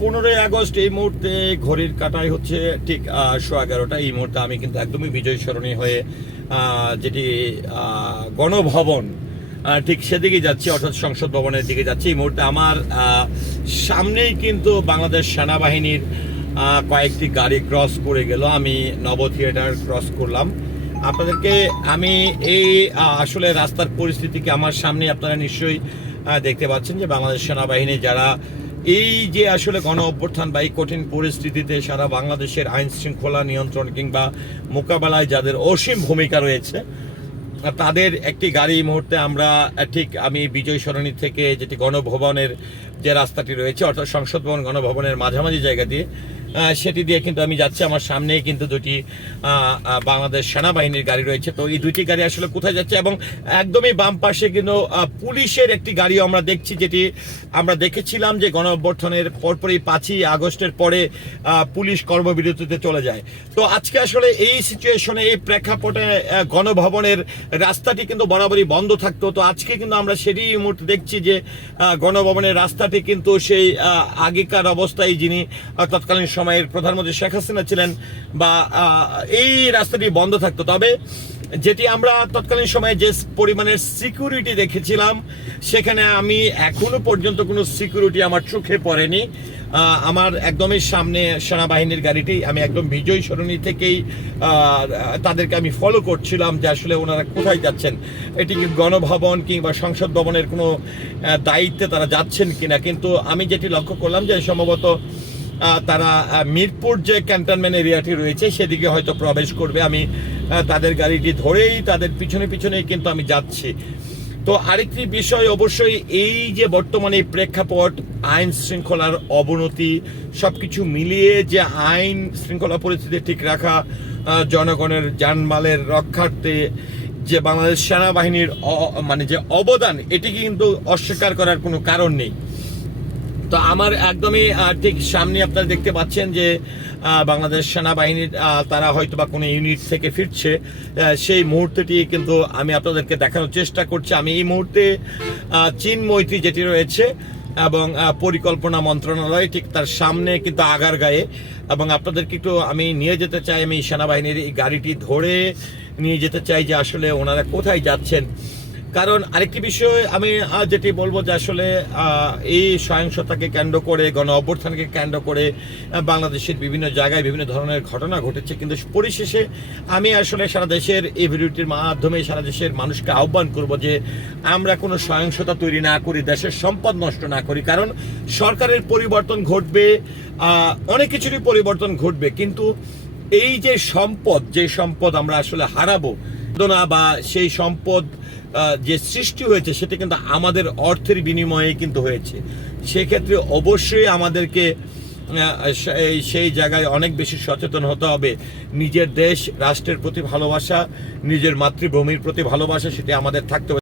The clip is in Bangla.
পনেরোই আগস্ট এই মুহূর্তে ঘড়ির কাটাই হচ্ছে ঠিক শো এগারোটা। এই মুহূর্তে আমি কিন্তু একদমই বিজয় সরণী হয়ে যেটি গণভবন ঠিক সেদিকে যাচ্ছি, অর্থাৎ সংসদ ভবনের দিকে যাচ্ছি। এই মুহূর্তে আমার সামনেই কিন্তু বাংলাদেশ সেনাবাহিনীর কয়েকটি গাড়ি ক্রস করে গেল। আমি নব থিয়েটার ক্রস করলাম। আপনাদেরকে আমি এই আসলে রাস্তার পরিস্থিতিকে আমার সামনে আপনারা নিশ্চয়ই দেখতে পাচ্ছেন যে বাংলাদেশ সেনাবাহিনী যারা এই যে আসলে গণ অভ্যর্থান বা এই কঠিন পরিস্থিতিতে সারা বাংলাদেশের আইন শৃঙ্খলা নিয়ন্ত্রণ কিংবা মোকাবেলায় যাদের অসীম ভূমিকা রয়েছে, তাদের একটি গাড়ি মুহূর্তে আমরা, ঠিক আমি বিজয় সরণি থেকে যেটি গণভবনের যে রাস্তাটি রয়েছে, অর্থাৎ সংসদ ভবন, গণভবনের মাঝামাঝি জায়গা দিয়ে সেটি দিয়ে কিন্তু আমি যাচ্ছি। আমার সামনেই কিন্তু দুটি বাংলাদেশ সেনাবাহিনীর গাড়ি রয়েছে। তো এই দুটি গাড়ি আসলে কোথায় যাচ্ছে এবং একদমই বাম পাশে কিন্তু পুলিশের একটি গাড়িও আমরা দেখছি, যেটি আমরা দেখেছিলাম যে গণ অভ্যর্থনের পরপরই পাঁচই আগস্টের পরে পুলিশ কর্মবিরতিতে চলে যায়। তো আজকে আসলে এই সিচুয়েশনে এই প্রেক্ষাপটে গণভবনের রাস্তাটি কিন্তু বরাবরই বন্ধ থাকতো। তো আজকে কিন্তু আমরা সেটি মুহূর্তে দেখছি যে গণভবনের গণভবনের রাস্তাটি কিন্তু সেই আগেকার অবস্থায় যিনি তৎকালীন সময়ের প্রধানমন্ত্রী শেখ হাসিনা ছিলেন বা এই রাস্তাটি বন্ধ থাকতো। তবে যেটি আমরা তৎকালীন সময়ে যে পরিমাণের সিকিউরিটি দেখেছিলাম, সেখানে আমি এখনও পর্যন্ত কোনো সিকিউরিটি আমার চোখে পড়েনি। আমার একদমই সামনে সেনাবাহিনীর গাড়িটি, আমি একদম বিজয় সরণি থেকেই তাদেরকে আমি ফলো করছিলাম যে আসলে ওনারা কোথায় যাচ্ছেন। এটি কি গণভবন কিংবা সংসদ ভবনের কোনো দায়িত্বে তারা যাচ্ছেন কিনা? কিন্তু আমি যেটি লক্ষ্য করলাম যে সম্ভবত তারা মিরপুর যে ক্যান্টনমেন্ট এরিয়াটি রয়েছে, সেদিকে হয়তো প্রবেশ করবে। আমি তাদের গাড়িটি ধরেই তাদের পিছনে পিছনেই কিন্তু আমি যাচ্ছি। তো আরেকটি বিষয় অবশ্যই এই যে বর্তমানে প্রেক্ষাপট আইন শৃঙ্খলার অবনতি সব কিছু মিলিয়ে যে আইন শৃঙ্খলা পরিস্থিতি ঠিক রাখা জনগণের জানমালের রক্ষার্থে যে বাংলাদেশ সেনাবাহিনীর মানে যে অবদান এটি কিন্তু অস্বীকার করার কোনো কারণ নেই। তো আমার একদমই ঠিক সামনে আপনারা দেখতে পাচ্ছেন যে বাংলাদেশ সেনাবাহিনীর তারা হয়তো বা কোনো ইউনিট থেকে ফিরছে। সেই মুহূর্তটি কিন্তু আমি আপনাদেরকে দেখানোর চেষ্টা করছি। আমি এই মুহূর্তে চীন মৈত্রী যেটি রয়েছে এবং পরিকল্পনা মন্ত্রণালয় ঠিক তার সামনে কিন্তু আগার গায়ে। এবং আপনাদেরকে একটু আমি নিয়ে যেতে চাই, আমি সেনাবাহিনীর এই গাড়িটি ধরে নিয়ে যেতে চাই যে আসলে ওনারা কোথায় যাচ্ছেন। কারণ আরেকটি বিষয় আমি যেটি বলব যে আসলে এই সহিংসতাকে কেন্দ্র করে, গণ অভ্যর্থনকে কেন্দ্র করে বাংলাদেশের বিভিন্ন জায়গায় বিভিন্ন ধরনের ঘটনা ঘটেছে। কিন্তু পরিশেষে আমি আসলে সারা দেশের এই ভিডিওটির মাধ্যমে সারা দেশের মানুষকে আহ্বান করব যে আমরা কোনো সহিংসতা তৈরি না করি, দেশের সম্পদ নষ্ট না করি। কারণ সরকারের পরিবর্তন ঘটবে অনেক কিছুরই পরিবর্তন ঘটবে। কিন্তু এই যে সম্পদ যে সম্পদ আমরা আসলে হারাবো না বা সেই সম্পদ যে সৃষ্টি হয়েছে, সেটা কিন্তু আমাদের অর্থের বিনিময়ে কিন্তু হয়েছে। সেক্ষেত্রে অবশ্যই আমাদেরকে সেই জায়গায় অনেক বেশি সচেতন হতে হবে। নিজের দেশ, রাষ্ট্রের প্রতি ভালোবাসা, নিজের মাতৃভূমির প্রতি ভালোবাসা, সেটি আমাদের থাকতে হবে।